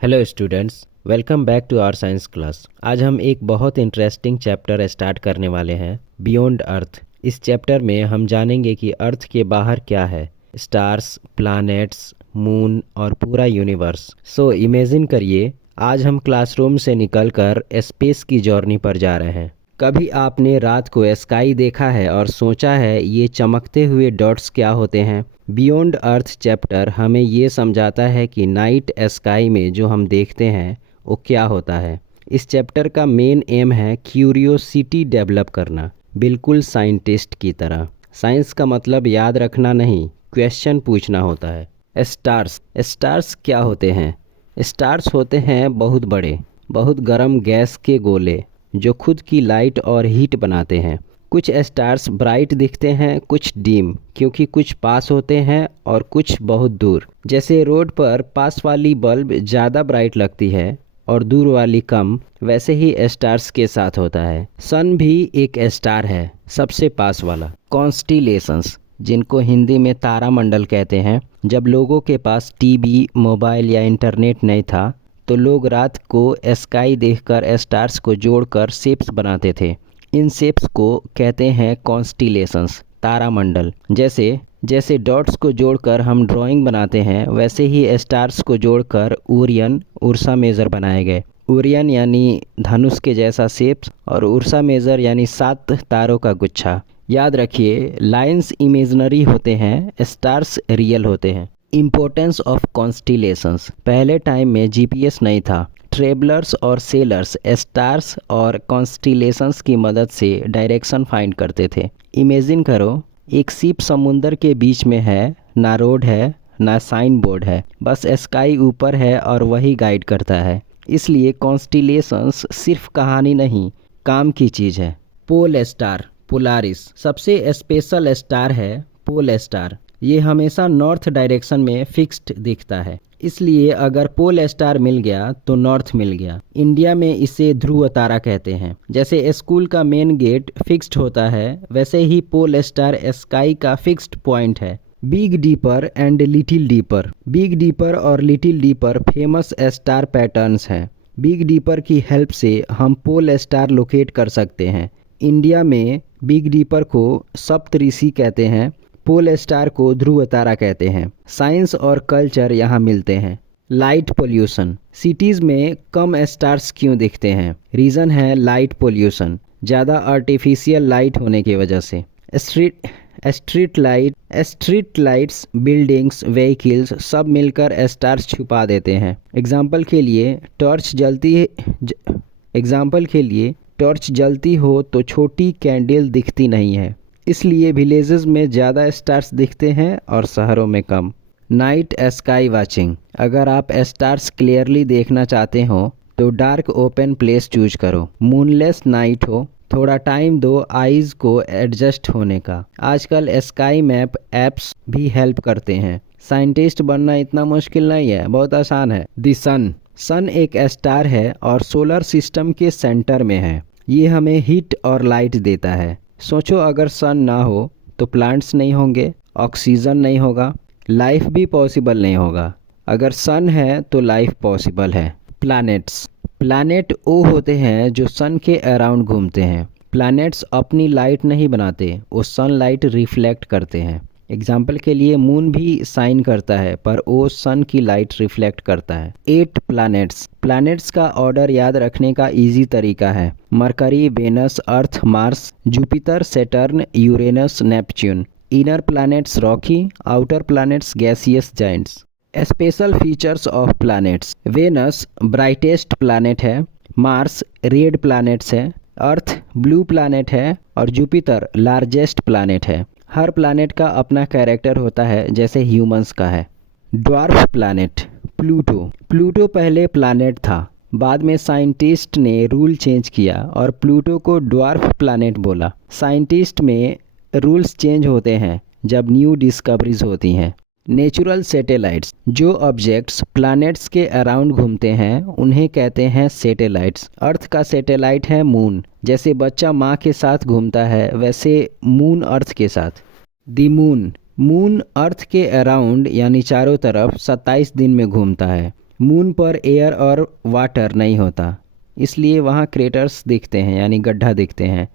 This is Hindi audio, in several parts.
Hello students, welcome back to our science class. आज हम एक बहुत इंटरेस्टिंग चैप्टर स्टार्ट करने वाले हैं, बियॉन्ड अर्थ। इस चैप्टर में हम जानेंगे कि अर्थ के बाहर क्या है, स्टार्स, प्लैनेट्स, मून और पूरा यूनिवर्स। सो इमेजिन करिए, आज हम क्लासरूम से निकलकर स्पेस की जर्नी पर जा रहे हैं। कभी आपने रात को स्काई देखा है और सोचा है ये चमकते हुए डॉट्स क्या होते हैं? बियॉन्ड अर्थ चैप्टर हमें ये समझाता है कि नाइट स्काई में जो हम देखते हैं वो क्या होता है। इस चैप्टर का मेन एम है क्यूरियोसिटी डेवलप करना, बिल्कुल साइंटिस्ट की तरह। साइंस का मतलब याद रखना नहीं, क्वेश्चन पूछना होता है। स्टार्स स्टार्स क्या होते हैं? स्टार्स होते हैं बहुत बड़े, बहुत गर्म गैस के गोले जो खुद की लाइट और हीट बनाते हैं। कुछ स्टार्स ब्राइट दिखते हैं, कुछ डीम, क्योंकि कुछ पास होते हैं और कुछ बहुत दूर। जैसे रोड पर पास वाली बल्ब ज़्यादा ब्राइट लगती है और दूर वाली कम, वैसे ही स्टार्स के साथ होता है। सन भी एक स्टार है, सबसे पास वाला। कॉन्स्टिलेशंस, जिनको हिंदी में तारामंडल कहते हैं। जब लोगों के पास टीवी, मोबाइल या इंटरनेट नहीं था तो लोग रात को स्काई देखकर स्टार्स को जोड़कर शेप्स बनाते थे। इन शेप्स को कहते हैं कॉन्स्टिलेशंस, तारामंडल। जैसे जैसे डॉट्स को जोड़कर हम ड्राइंग बनाते हैं, वैसे ही स्टार्स को जोड़कर ओरियन, उर्सा मेजर बनाए गए। ओरियन यानी धनुष के जैसा शेप्स और उर्सा मेजर यानी 7 तारों का गुच्छा। याद रखिए, लाइंस इमेजिनरी होते हैं, स्टार्स रियल होते हैं। Importance of constellations. पहले टाइम में जीपीएस नहीं था। ट्रेवलर्स और सेलर्स स्टार्स और कॉन्स्टिलेशंस की मदद से डायरेक्शन फाइंड करते थे। इमेजिन करो, एक शिप समुंदर के बीच में है, ना रोड है ना साइन बोर्ड है, बस स्काई ऊपर है और वही गाइड करता है। इसलिए कॉन्स्टिलेशंस सिर्फ कहानी नहीं, काम की चीज़ है। पोल स्टार, पोलारिस सबसे स्पेशल स्टार है। पोल स्टार ये हमेशा नॉर्थ डायरेक्शन में फिक्स्ड दिखता है, इसलिए अगर पोल स्टार मिल गया तो नॉर्थ मिल गया। इंडिया में इसे ध्रुव तारा कहते हैं। जैसे स्कूल का मेन गेट फिक्स्ड होता है, वैसे ही पोल स्टार स्काई का फिक्स्ड पॉइंट है। Big dipper and little dipper. Big dipper और little dipper famous star patterns हैं। बिग डीपर की हेल्प से हम पोल स्टार लोकेट कर सकते हैं। इंडिया में बिग डीपर को सप्तऋषि कहते हैं, पोल स्टार को ध्रुव तारा कहते हैं। साइंस और कल्चर यहाँ मिलते हैं। Light pollution. सिटीज़ में कम स्टार्स क्यों दिखते हैं? रीज़न है लाइट पोल्यूशन, ज़्यादा आर्टिफिशियल लाइट होने की वजह से। स्ट्रीट लाइट्स, बिल्डिंग्स, व्हीकल्स सब मिलकर स्टार्स छुपा देते हैं। एग्जाम्पल के लिए टॉर्च जलती हो तो छोटी कैंडल दिखती नहीं है, इसलिए विलेजेस में ज़्यादा स्टार्स दिखते हैं और शहरों में कम। Night sky watching. अगर आप स्टार्स क्लियरली देखना चाहते हो तो डार्क ओपन प्लेस चूज करो। मूनलेस नाइट हो, थोड़ा टाइम दो आईज को एडजस्ट होने का। आजकल स्काई मैप ऐप्स भी हेल्प करते हैं। साइंटिस्ट बनना इतना मुश्किल नहीं है, बहुत आसान है। द सन एक स्टार है और सोलर सिस्टम के सेंटर में है। ये हमें हीट और लाइट देता है। सोचो, अगर सन ना हो तो प्लांट्स नहीं होंगे, ऑक्सीजन नहीं होगा, लाइफ भी पॉसिबल नहीं होगा। अगर सन है तो लाइफ पॉसिबल है। प्लैनेट वो होते हैं जो सन के अराउंड घूमते हैं। प्लैनेट्स अपनी लाइट नहीं बनाते, वो सन लाइट रिफ्लेक्ट करते हैं। एग्जाम्पल के लिए मून भी साइन करता है, पर वो सन की लाइट रिफ्लेक्ट करता है। 8 प्लैनेट्स का ऑर्डर याद रखने का इजी तरीका है। Mercury, Venus, Earth, Mars, Jupiter, Saturn, Uranus, Neptune. Inner planets rocky, outer planets gaseous giants. Special features of planets. Venus brightest planet है, मार्स रेड प्लैनेट्स है, अर्थ ब्लू प्लैनेट है और जुपिटर लार्जेस्ट प्लैनेट है। हर प्लैनेट का अपना कैरेक्टर होता है, जैसे ह्यूमंस का है। Dwarf planet. प्लूटो पहले प्लैनेट था, बाद में साइंटिस्ट ने रूल चेंज किया और प्लूटो को ड्वार्फ प्लैनेट बोला। साइंटिस्ट में रूल्स चेंज होते हैं जब न्यू डिस्कवरीज होती हैं। Natural satellites. जो ऑब्जेक्ट्स प्लैनेट्स के अराउंड घूमते हैं उन्हें कहते हैं सैटेलाइट्स। अर्थ का सैटेलाइट है मून। जैसे बच्चा माँ के साथ घूमता है, वैसे मून अर्थ के साथ। द मून अर्थ के अराउंड यानी चारों तरफ 27 दिन में घूमता है। मून पर एयर और वाटर नहीं होता, इसलिए वहाँ क्रेटर्स दिखते हैं यानी गड्ढा दिखते हैं।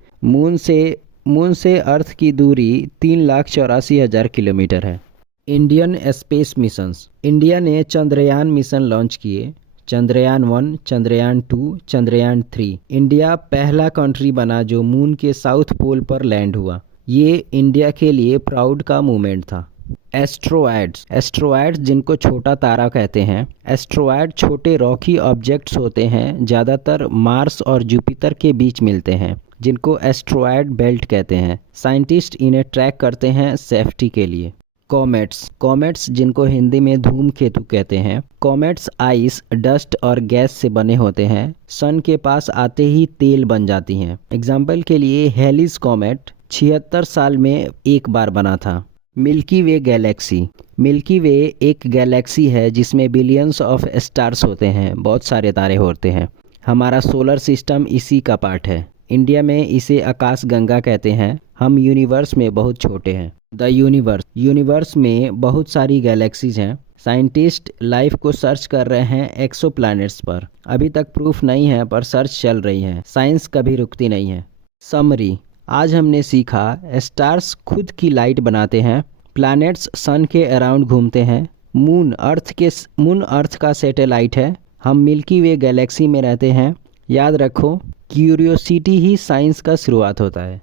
मून से अर्थ की दूरी 3,84,000 किलोमीटर है। Indian space missions. इंडिया ने चंद्रयान मिशन लॉन्च किए। चंद्रयान 1, चंद्रयान 2, चंद्रयान 3। इंडिया पहला कंट्री बना जो मून के साउथ पोल पर लैंड हुआ। ये इंडिया के लिए प्राउड का मोमेंट था। एस्ट्रॉयड्स जिनको छोटा तारा कहते हैं। एस्ट्रॉयड छोटे रॉकी ऑब्जेक्ट्स होते हैं, ज़्यादातर मार्स और जुपिटर के बीच मिलते हैं, जिनको एस्ट्रॉयड बेल्ट कहते हैं। साइंटिस्ट इन्हें ट्रैक करते हैं सेफ्टी के लिए। कॉमेट्स जिनको हिंदी में धूमकेतु कहते हैं। कॉमेट्स आइस, डस्ट और गैस से बने होते हैं। सन के पास आते ही तेल बन जाती हैं। एग्जाम्पल के लिए हेलिस कॉमेट 76 साल में एक बार बना था। मिल्की वे एक गैलेक्सी है जिसमें बिलियंस ऑफ स्टार्स होते हैं, बहुत सारे तारे होते हैं। हमारा सोलर सिस्टम इसी का पार्ट है। इंडिया में इसे आकाश गंगा कहते हैं। हम यूनिवर्स में बहुत छोटे हैं। द यूनिवर्स में बहुत सारी गैलेक्सीज हैं। साइंटिस्ट लाइफ को सर्च कर रहे हैं एक्सो प्लैनेट्स पर। अभी तक प्रूफ नहीं है पर सर्च चल रही है। साइंस कभी रुकती नहीं है। समरी। आज हमने सीखा स्टार्स खुद की लाइट बनाते हैं। प्लैनेट्स सन के अराउंड घूमते हैं। मून अर्थ का सैटेलाइट है। हम मिल्की वे गैलेक्सी में रहते हैं। याद रखो, क्यूरियोसिटी ही साइंस का शुरुआत होता है।